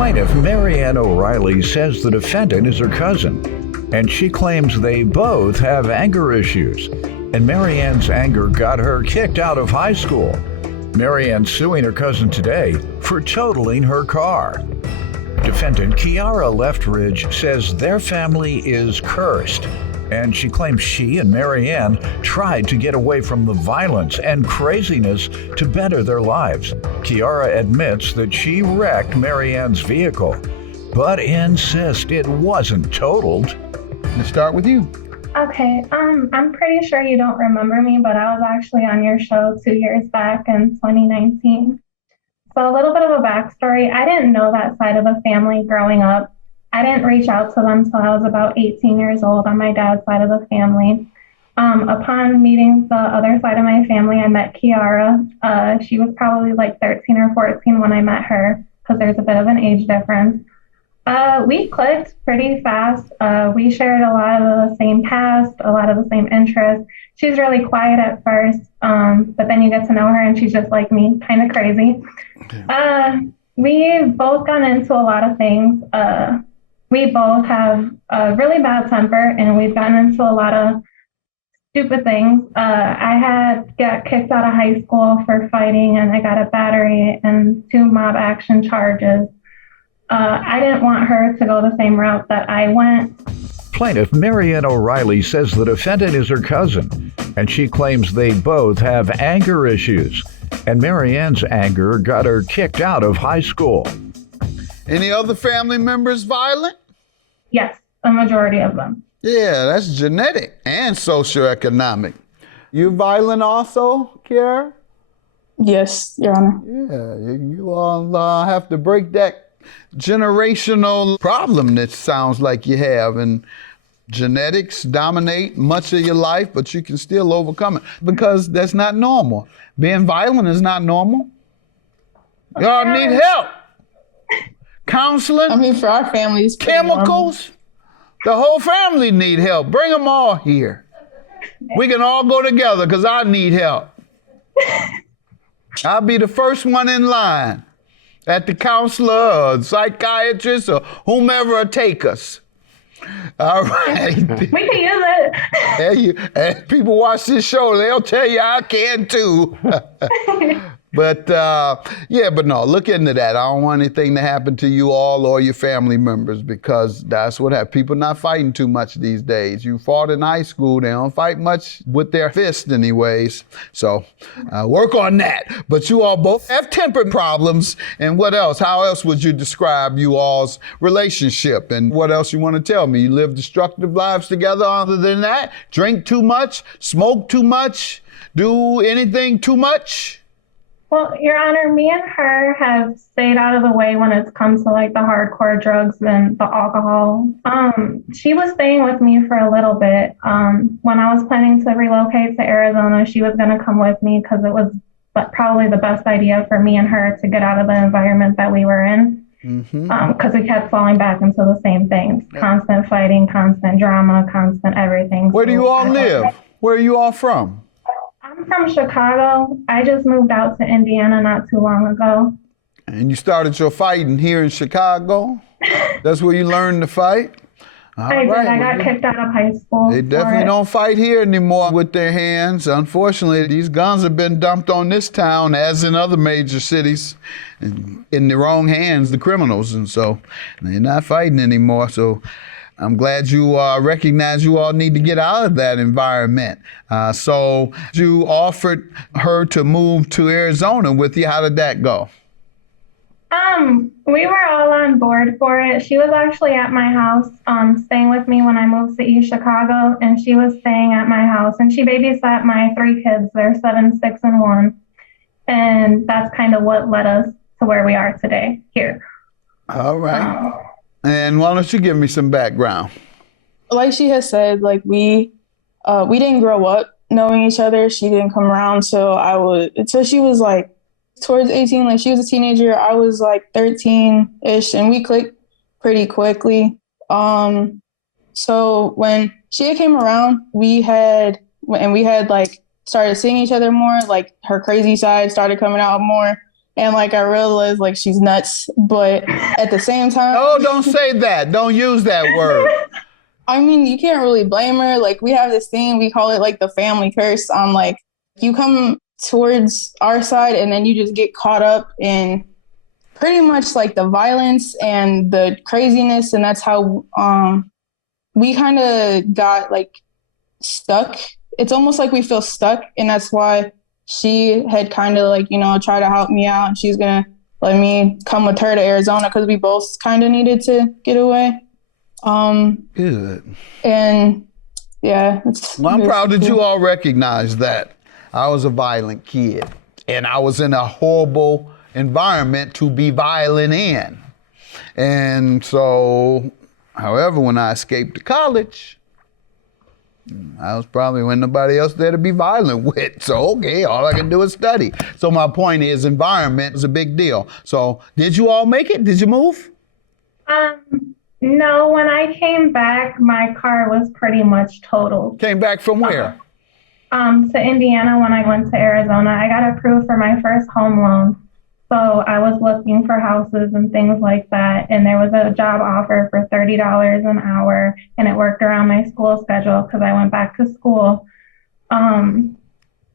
Plaintiff Marianne O'Reilly says the defendant is her cousin, and she claims they both have anger issues, and Marianne's anger got her kicked out of high school. Marianne's suing her cousin today for totaling her car. Defendant Kiara Leftridge says their family is cursed, and she claims she and Marianne tried to get away from the violence and craziness to better their lives. Kiara admits that she wrecked Marianne's vehicle, but insists it wasn't totaled. Let's start with you. Okay, I'm pretty sure you don't remember me, but I was actually on your show 2 years back in 2019. So a little bit of a backstory. I didn't know that side of the family growing up. I didn't reach out to them until I was about 18 years old on my dad's side of the family. Upon meeting the other side of my family, I met Kiara. She was probably like 13 or 14 when I met her, because there's a bit of an age difference. We clicked pretty fast. We shared a lot of the same past, a lot of the same interests. She's really quiet at first, but then you get to know her and she's just like me, kind of crazy. We've both gone into a lot of things. We both have a really bad temper, and we've gotten into a lot of stupid things. I got kicked out of high school for fighting, and I got a battery and 2 mob action charges. I didn't want her to go the same route that I went. Plaintiff Marianne O'Reilly says the defendant is her cousin, and she claims they both have anger issues, and Marianne's anger got her kicked out of high school. Any other family members violent? Yes, a majority of them. Yeah, that's genetic and socioeconomic. You violent also, Kiara? Yes, Your Honor. Yeah, you all have to break that generational problem that sounds like you have, and genetics dominate much of your life, but you can still overcome it because that's not normal. Being violent is not normal. Y'all need help. Counseling. I mean, for our families, chemicals. The whole family need help. Bring them all here. We can all go together because I need help. I'll be the first one in line at the counselor or psychiatrist or whomever will take us. All right. We can use it. And people watch this show, they'll tell you I can too. But but no, look into that. I don't want anything to happen to you all or your family members, because that's what happens. People not fighting too much these days. You fought in high school, they don't fight much with their fists anyways. So work on that. But you all both have temper problems. And what else? How else would you describe you all's relationship? And what else you want to tell me? You live destructive lives together other than that? Drink too much? Smoke too much? Do anything too much? Well, Your Honor, me and her have stayed out of the way when it comes to like the hardcore drugs and the alcohol. She was staying with me for a little bit. When I was planning to relocate to Arizona, she was going to come with me because it was probably the best idea for me and her to get out of the environment that we were in. Because we kept falling back into the same things. Constant fighting, constant drama, constant everything. Where do you all live? Where are you all from? I'm from Chicago. I just moved out to Indiana not too long ago. And you started your fighting here in Chicago? That's where you learned to fight? I did. I got kicked out of high school. They definitely don't fight here anymore with their hands. Unfortunately, these guns have been dumped on this town, as in other major cities, in the wrong hands, the criminals. And so they're not fighting anymore. So I'm glad you recognize you all need to get out of that environment. So you offered her to move to Arizona with you. How did that go? We were all on board for it. She was actually at my house, staying with me when I moved to East Chicago, and she was staying at my house, and she babysat my 3 kids. They're 7, 6, and 1. And that's kind of what led us to where we are today here. All right. And why don't you give me some background? Like she has said, like we didn't grow up knowing each other. She didn't come around until she was like towards 18. Like she was a teenager. I was like 13-ish, and we clicked pretty quickly. So when she came around, we had like started seeing each other more. Like her crazy side started coming out more, And like I realized like she's nuts, but at the same time, Oh, don't say that. Don't use that word. I mean, you can't really blame her. Like we have this thing, we call it like the family curse. On like you come towards our side and then you just get caught up in pretty much like the violence and the craziness, and that's how we kind of got like stuck. It's almost like we feel stuck, and that's why she had kind of like, you know, tried to help me out, and she's gonna let me come with her to Arizona because we both kind of needed to get away. Good. And yeah, well, I'm proud that you all recognize that. I was a violent kid, and I was in a horrible environment to be violent in. And so, however, when I escaped to college, I was probably when nobody else there to be violent with. So, okay, all I can do is study. So my point is environment is a big deal. So did you all make it? Did you move? No, when I came back, my car was pretty much totaled. Came back from where? To Indiana when I went to Arizona. I got approved for my first home loan. So I was looking for houses and things like that. And there was a job offer for $30 an hour. And it worked around my school schedule because I went back to school. And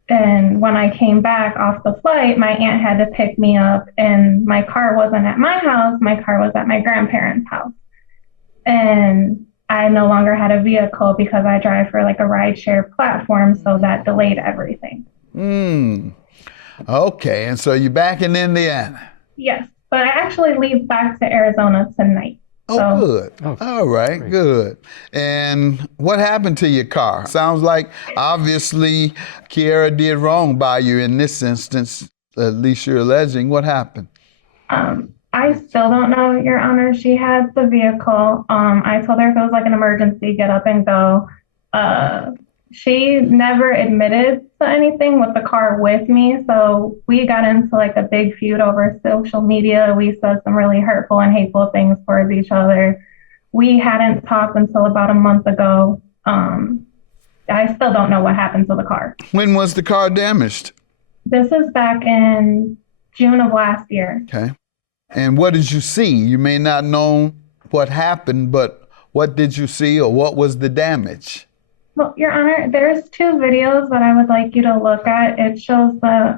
when I came back off the flight, my aunt had to pick me up. And my car wasn't at my house. My car was at my grandparents' house. And I no longer had a vehicle because I drive for like a rideshare platform. So that delayed everything. Okay, and so you're back in Indiana? Yes, but I actually leave back to Arizona tonight. Oh, so. Good. Oh, all right, great. Good. And what happened to your car? Sounds like obviously Kiera did wrong by you in this instance, at least you're alleging. What happened? I still don't know, Your Honor. She had the vehicle. I told her if it was like an emergency, get up and go. She never admitted to anything with the car with me. So we got into like a big feud over social media. We said some really hurtful and hateful things towards each other. We hadn't talked until about a month ago. I still don't know what happened to the car. When was the car damaged? This is back in June of last year. Okay. And what did you see? You may not know what happened, but what did you see or what was the damage? Well, Your Honor, there's two videos that I would like you to look at. It shows the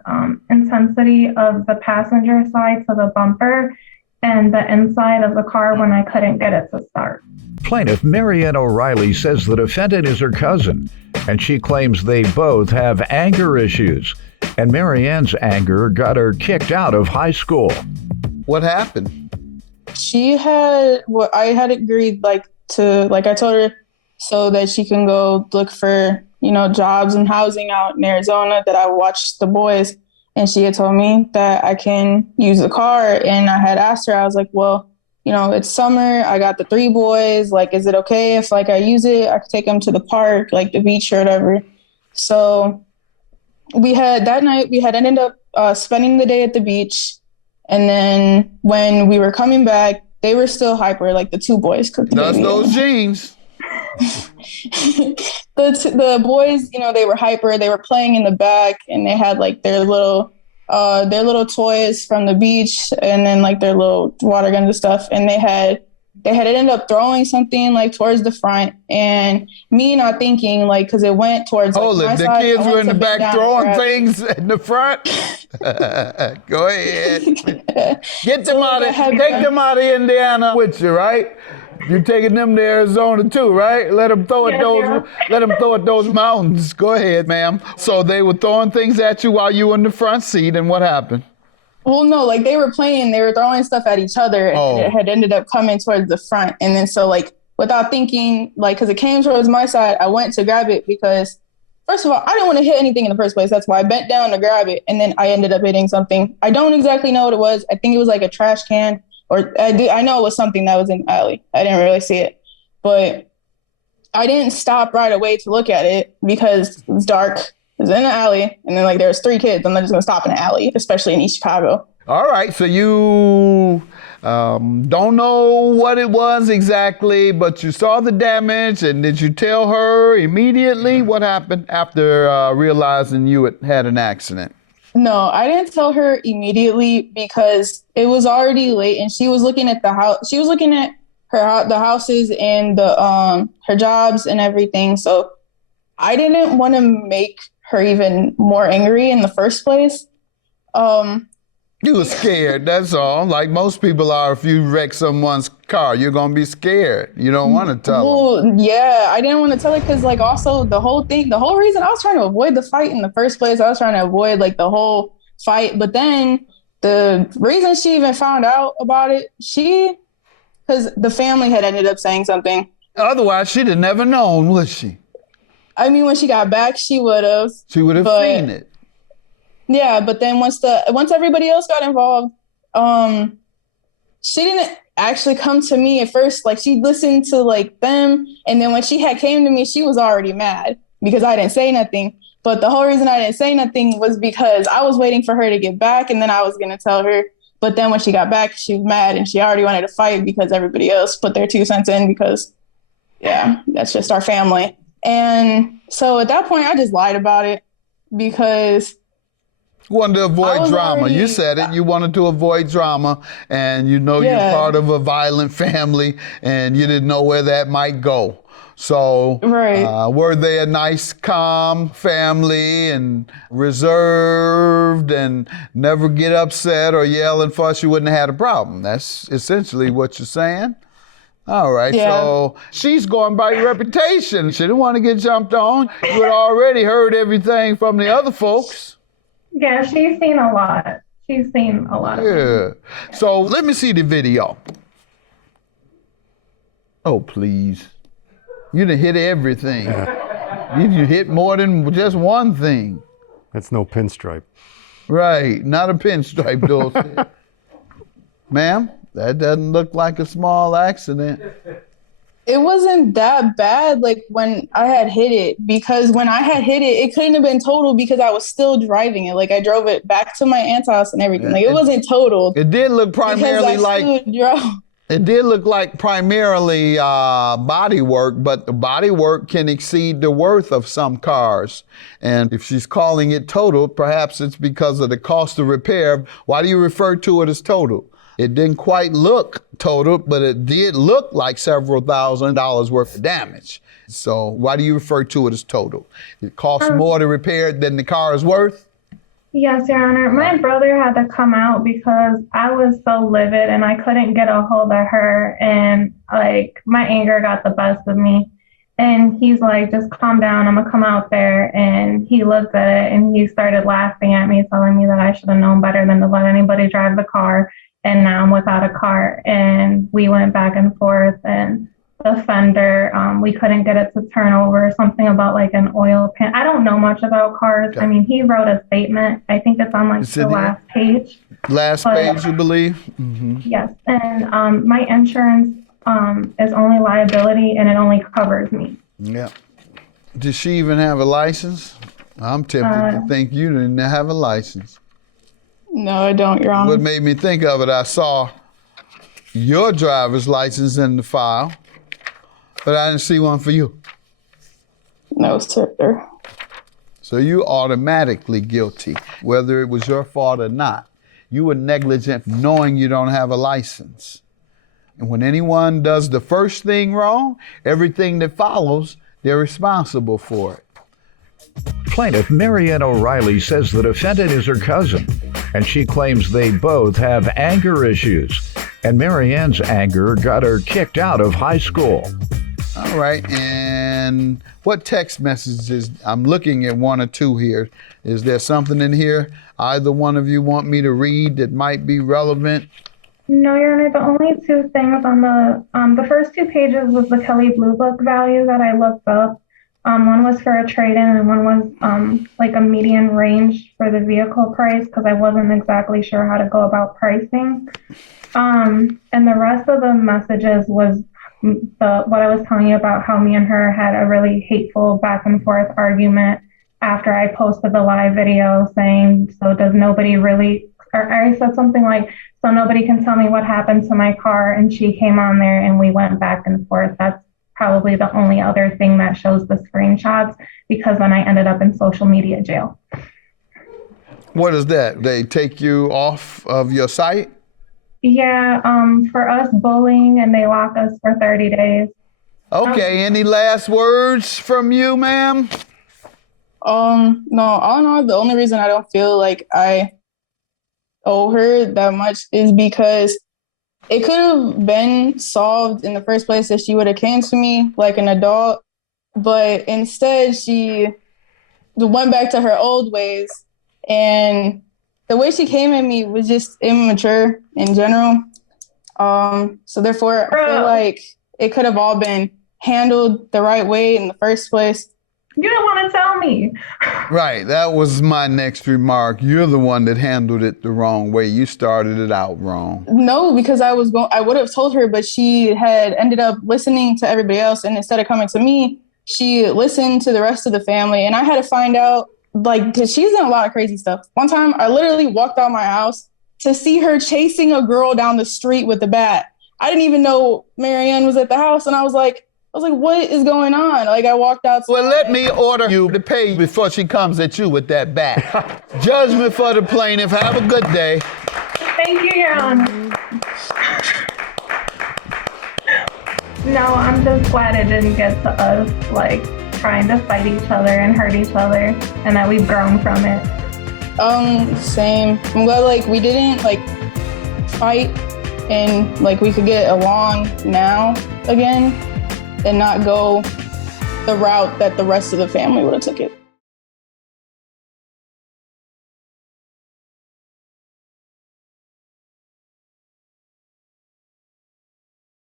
intensity of the passenger side to the bumper and the inside of the car when I couldn't get it to start. Plaintiff Marianne O'Reilly says the defendant is her cousin, and she claims they both have anger issues. And Marianne's anger got her kicked out of high school. What happened? She had what I had agreed I told her so that she can go look for, you know, jobs and housing out in Arizona, that I watched the boys. And she had told me that I can use the car. And I had asked her, I was like, well, you know, it's summer. I got the 3 boys. Like, is it okay if like I use it? I could take them to the park, like the beach or whatever. So that night we had ended up spending the day at the beach. And then when we were coming back, they were still hyper, like the 2 boys. That's those jeans. The boys, you know, they were hyper. They were playing in the back, and they had like their little toys from the beach, and then like their little water guns and stuff. And they had ended up throwing something like towards the front, and me not thinking like because it went towards. Hold like, it, the kids were in the back throwing things in the front. Go ahead, get them out of, take them out of Indiana with you, right? You're taking them to Arizona too, right? Let them throw at those mountains. Go ahead, ma'am. So they were throwing things at you while you were in the front seat, and what happened? Well, no, like they were playing, they were throwing stuff at each other, and it had ended up coming towards the front. And then so like without thinking, like because it came towards my side, I went to grab it because first of all, I didn't want to hit anything in the first place. That's why I bent down to grab it, and then I ended up hitting something. I don't exactly know what it was. I think it was like a trash can. Or I know it was something that was in the alley. I didn't really see it. But I didn't stop right away to look at it because it was dark. It was in the alley. And then like there was 3 kids. I'm not just going to stop in the alley, especially in East Chicago. All right. So you don't know what it was exactly, but you saw the damage. And did you tell her immediately what happened after realizing you had an accident? No, I didn't tell her immediately because it was already late and she was looking at the house. She was looking at the houses and the her jobs and everything. So I didn't want to make her even more angry in the first place. You were scared, that's all. Like most people are, if you wreck someone's car, you're going to be scared. You don't want to tell them. Well, yeah, I didn't want to tell her because, like, also the whole reason I was trying to avoid the fight in the first place, I was trying to avoid, like, the whole fight. But then the reason she even found out about it, because the family had ended up saying something. Otherwise, she'd have never known, would she? I mean, when she got back, she would have. She would have seen it. Yeah, but then once everybody else got involved, she didn't actually come to me at first. Like, she listened to like them, and then when she had came to me, she was already mad because I didn't say nothing. But the whole reason I didn't say nothing was because I was waiting for her to get back, and then I was gonna tell her. But then when she got back, she was mad, and she already wanted to fight because everybody else put their 2 cents in because, yeah, that's just our family. And so at that point, I just lied about it because. You wanted to avoid drama. You said it. You wanted to avoid drama, and you know you're part of a violent family, and you didn't know where that might go. So were they a nice, calm family and reserved and never get upset or yell and fuss, you wouldn't have had a problem. That's essentially what you're saying. All right, so she's going by your reputation. She didn't want to get jumped on. You had already heard everything from the other folks. Yeah, she's seen a lot. She's seen a lot of it. So let me see the video. Oh, please. You done hit everything. You hit more than just one thing. That's no pinstripe. Right, not a pinstripe, Dulce. Ma'am, that doesn't look like a small accident. It wasn't that bad, like, when I had hit it, because when I had hit it, it couldn't have been totaled because I was still driving it. Like, I drove it back to my aunt's house and everything. Like, it wasn't totaled. It did look primarily body work, but the body work can exceed the worth of some cars. And if she's calling it total, perhaps it's because of the cost of repair. Why do you refer to it as total? It didn't quite look total, but it did look like several $1,000s worth of damage. So why do you refer to it as total? It costs more to repair it than the car is worth? Yes, Your Honor. My brother had to come out because I was so livid and I couldn't get a hold of her, and like my anger got the best of me. And he's like, just calm down, I'm gonna come out there. And he looked at it and he started laughing at me, telling me that I should have known better than to let anybody drive the car. And now I'm without a car. And we went back and forth, and the fender, we couldn't get it to turn over, something about like an oil pan. I don't know much about cars. Okay. I mean, he wrote a statement. I think it's on like the last page. Last page, you believe? Mm-hmm. Yes. And my insurance is only liability, and it only covers me. Yeah. Does she even have a license? I'm tempted to think you didn't have a license. No, I don't, Your Honor. What made me think of it, I saw your driver's license in the file, but I didn't see one for you. No, sir. So you automatically guilty, whether it was your fault or not. You were negligent knowing you don't have a license. And when anyone does the first thing wrong, everything that follows, they're responsible for it. Plaintiff Marianne O'Reilly says the defendant is her cousin, and she claims they both have anger issues. And Marianne's anger got her kicked out of high school. All right, and what text messages? I'm looking at one or two here. Is there something in here either one of you want me to read that might be relevant? No, Your Honor, the only two things on the first 2 pages was the Kelley Blue Book value that I looked up. One was for a trade-in and one was like a median range for the vehicle price because I wasn't exactly sure how to go about pricing. And the rest of the messages was what I was telling you about how me and her had a really hateful back and forth argument after I posted the live video saying, so does nobody really, or I said something like, so nobody can tell me what happened to my car, and she came on there and we went back and forth. That's probably the only other thing that shows the screenshots, because then I ended up in social media jail. What is that? They take you off of your site? Yeah, for us bullying, and they lock us for 30 days. Okay, any last words from you, ma'am? No, I don't know. The only reason I don't feel like I owe her that much is because it could have been solved in the first place if she would have came to me like an adult, but instead she went back to her old ways, and the way she came at me was just immature in general. So therefore, I feel like it could have all been handled the right way in the first place. You didn't want to tell me. Right, that was my next remark. You're the one that handled it the wrong way. You started it out wrong. No, because I would have told her, but she had ended up listening to everybody else, and instead of coming to me, she listened to the rest of the family. And I had to find out, like, because she's done a lot of crazy stuff. One time, I literally walked out my house to see her chasing a girl down the street with a bat. I didn't even know Marianne was at the house, and I was like, what is going on? Like, I walked out. Well, let me order you to pay before she comes at you with that bat. Judgment for the plaintiff. Have a good day. Thank you, Your Honor. No, I'm just glad it didn't get to us, like, trying to fight each other and hurt each other, and that we've grown from it. Same. I'm glad, like, we didn't, like, fight and, like, we could get along now again and not go the route that the rest of the family would have took it.